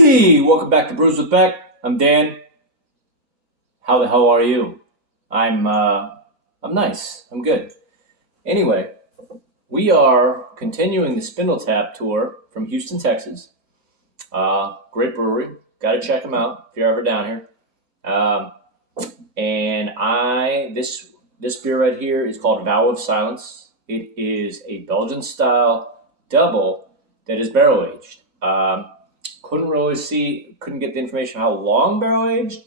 Hey, welcome back to Brews with Beck. I'm Dan. How the hell are you? I'm nice. I'm good. Anyway, we are continuing the SPINDLETAP tour from Houston, Texas. Great brewery. Got to check them out if you're ever down here. This beer right here is called Vow of Silence. It is a Belgian style double that is barrel aged. Couldn't get the information how long barrel aged.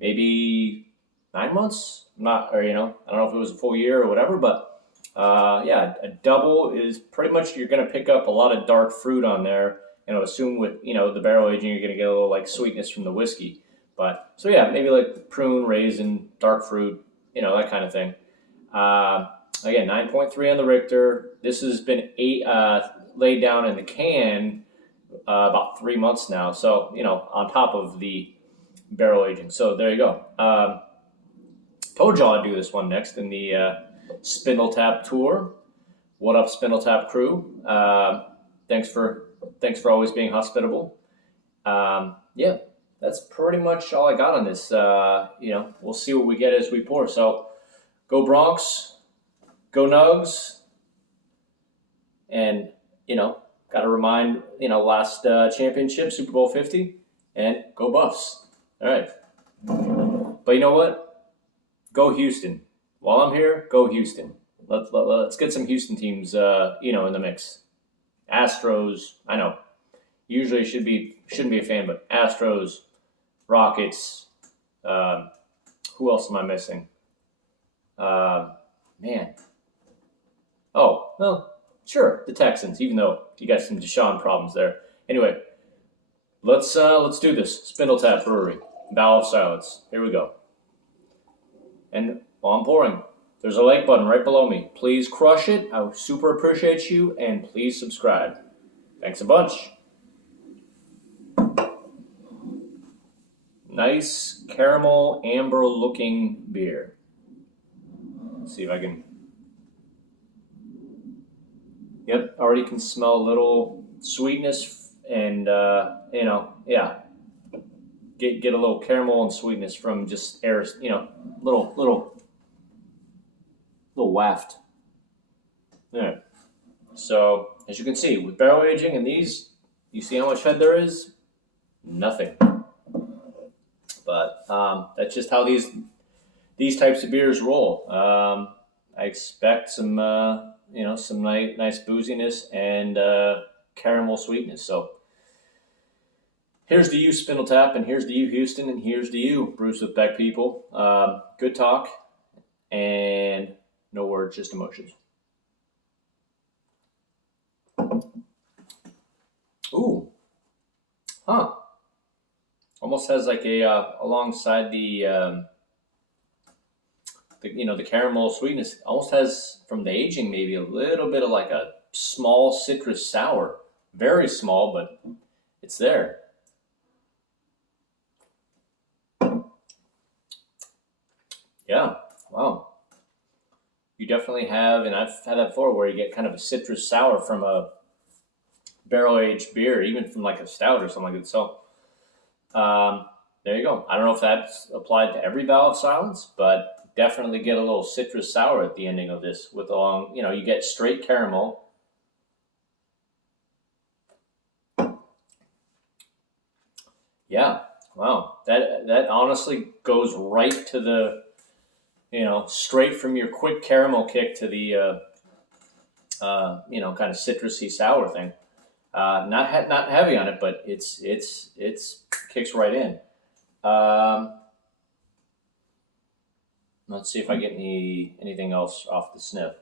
Maybe 9 months. I don't know if it was a full year or whatever, but a double is pretty much you're going to pick up a lot of dark fruit on there. And I assume with the barrel aging, you're going to get a little like sweetness from the whiskey. But so yeah, maybe like prune, raisin, dark fruit, that kind of thing. Again, 9.3 on the Richter. This has been laid down in the can about 3 months now. So on top of the barrel aging. So there you go. Told y'all I'd do this one next in the SPINDLETAP tour. What up, SPINDLETAP crew? Thanks for always being hospitable. That's pretty much all I got on this. We'll see what we get as we pour. So go Bronx, go Nugs, and got to remind last championship, Super Bowl 50, and go Buffs. All right, but you know what? Go Houston. While I'm here, go Houston. Let's get some Houston teams, in the mix. Astros, I know. Usually shouldn't be a fan, but Astros, Rockets. Who else am I missing? Man. Oh, well, sure, the Texans. Even though you got some Deshaun problems there. Anyway, let's do this. SPINDLETAP Brewery, Vow of Silence. Here we go. And while I'm pouring, there's a like button right below me. Please crush it. I would super appreciate you, and please subscribe. Thanks a bunch. Nice caramel amber looking beer. Let's see if I can. Yep, already can smell a little sweetness and get a little caramel and sweetness from just air. Little waft. Yeah. So as you can see, with barrel aging and these, you see how much head there is? Nothing. But that's just how these types of beers roll. I expect some some nice booziness and caramel sweetness. So here's to you, SPINDLETAP, and here's to you, Houston, and here's to you, Brews with Beck people. Good talk, and no words, just emotions. Ooh, huh? Almost has like a alongside the caramel sweetness. Almost has from the aging maybe a little bit of like a small citrus sour. Very small, but it's there. Yeah, wow. You definitely have, and I've had that before, where you get kind of a citrus sour from a barrel-aged beer, even from like a stout or something like that. So there you go. I don't know if that's applied to every Vow of Silence, but definitely get a little citrus sour at the ending of this with along, you get straight caramel. Yeah, wow. That honestly goes right to the straight from your quick caramel kick to the, kind of citrusy sour thing. Not heavy on it, but it's kicks right in. Let's see if I get anything else off the sniff.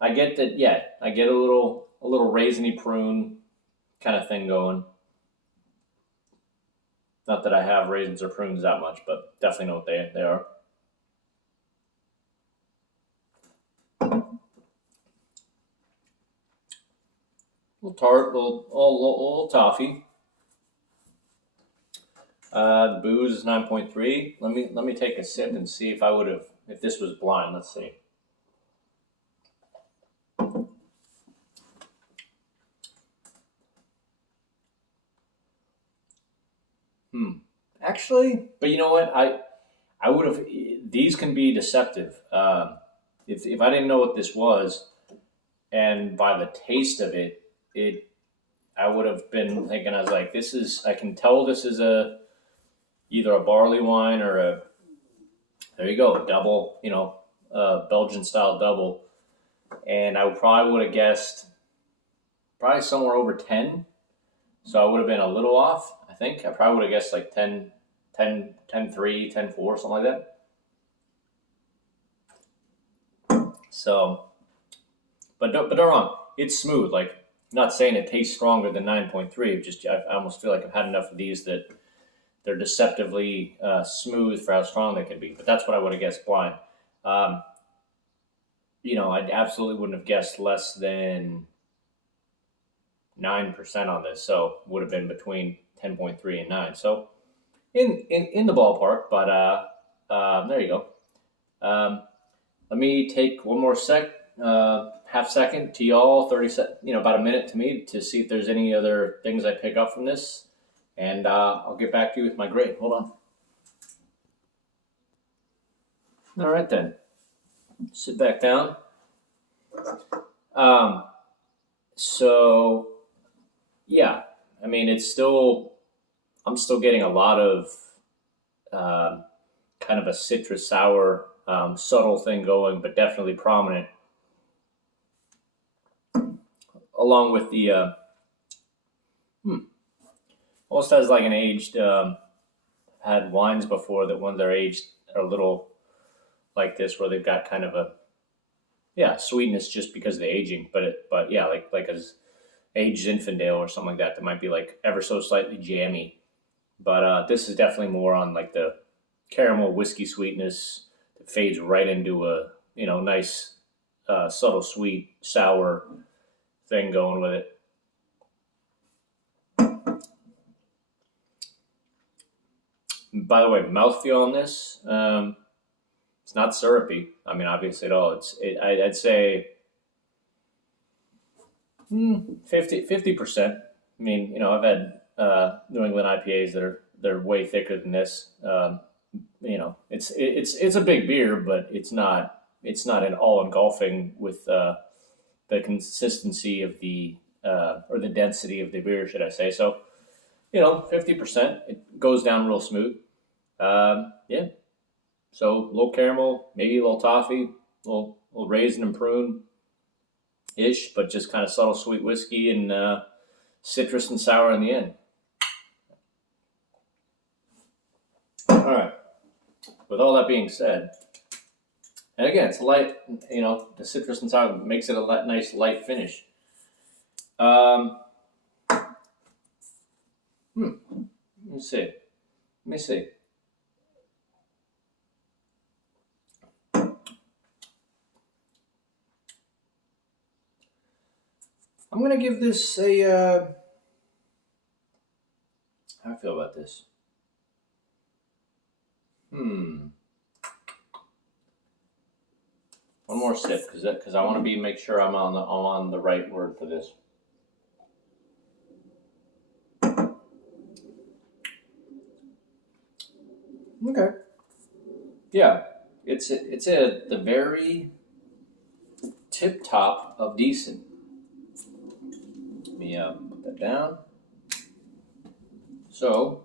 I get that. Yeah, I get a little raisiny prune kind of thing going. Not that I have raisins or prunes that much, but definitely know what they are. A little tart, little toffee. The booze is 9.3. Let me take a sip and see if this was blind. Let's see. Actually, but you know what? I would have. These can be deceptive. If I didn't know what this was, and by the taste of it, I would have been thinking. I was like, this is. I can tell this is either a barley wine or a. There you go, a double. Belgian style double, and I probably would have guessed probably somewhere over 10. So I would have been a little off. I think I probably would have guessed like 10, 10, 10, 3, 10, 4, something like that. So, but don't wrong. It's smooth. Like, not saying it tastes stronger than 9.3. Just I almost feel like I've had enough of these that they're deceptively smooth for how strong they can be. But that's what I would have guessed blind. I absolutely wouldn't have guessed less than 9% on this. So would have been between 10.3 and 9. So in the ballpark. But there you go. Let me take one more half second to y'all, 30 about a minute to me to see if there's any other things I pick up from this. And I'll get back to you with my grade. Hold on. All right, then. Sit back down. So, yeah, I mean, I'm still getting a lot of kind of a citrus sour, subtle thing going, but definitely prominent. Along with the, almost has like an aged, had wines before that when they're aged are a little like this, where they've got kind of a, sweetness just because of the aging, but yeah, like as aged Zinfandel or something like that might be like ever so slightly jammy. But this is definitely more on like the caramel whiskey sweetness that fades right into a nice subtle sweet sour thing going with it. By the way, mouthfeel on this, it's not syrupy. I mean, obviously at all. I'd say 50%. I mean, I've had New England IPAs they're way thicker than this. It's a big beer, but it's not an all engulfing with the consistency of the or the density of the beer, should I say? So, 50%. It goes down real smooth. Yeah. So a little caramel, maybe a little toffee, a little raisin and prune ish, but just kind of subtle sweet whiskey and citrus and sour in the end. All right. With all that being said, and again, it's light. The citrus and sour makes it a nice light finish. Let me see. I'm going to give this a, how do I feel about this? One more sip, because I want to make sure I'm on the right word for this. Okay. Yeah, it's at the very tip top of decent. Let me put that down. So,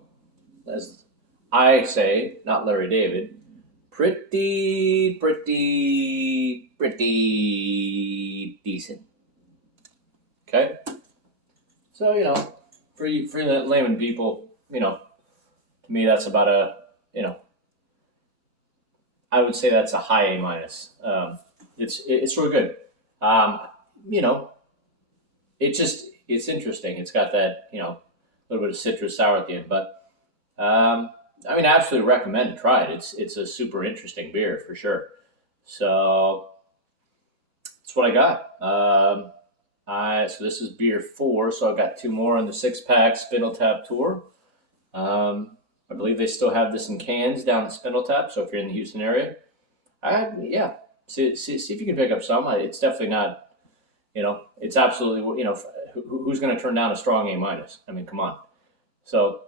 as I say, not Larry David, pretty decent. Okay? So, for the layman people, to me that's about a, I would say that's a high A minus. It's really good. It's interesting. It's got that, little bit of citrus sour at the end, but I absolutely recommend to try it. It's a super interesting beer for sure. So that's what I got. So this is beer 4. So I've got 2 more on the 6-pack SPINDLETAP tour. I believe they still have this in cans down at SPINDLETAP. So if you're in the Houston area, see if you can pick up some. It's definitely not, it's absolutely, who's going to turn down a strong A minus? I mean, come on. So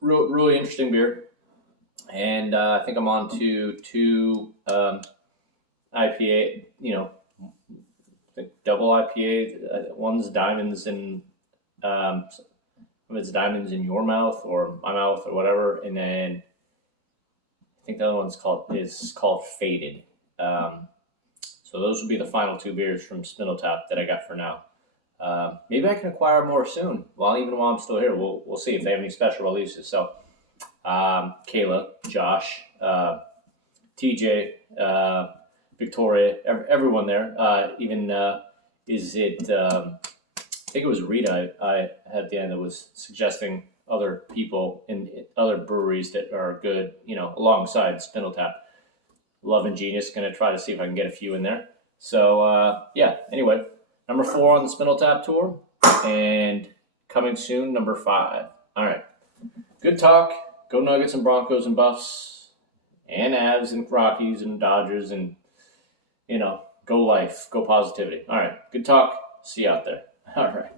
really interesting beer. And I think I'm on to two IPA, double IPA. One's Diamonds in, if it's Diamonds in Your Mouth or My Mouth or whatever, and then I think the other one's called Faded. So those would be the final two beers from Spindletap that I got for now. Maybe I can acquire more soon. While I'm still here, we'll see if they have any special releases. So, Kayla, Josh, TJ, Victoria, everyone there. Is it? I think it was Rita. I had at the end that was suggesting other people in other breweries that are good. Alongside Spindletap. Love and Genius. Going to try to see if I can get a few in there. So yeah. Anyway, number 4 on the Spindletap tour, and coming soon, number 5. All right. Good talk. Go Nuggets and Broncos and Buffs and Avs and Rockies and Dodgers and, go life. Go positivity. All right. Good talk. See you out there. All right.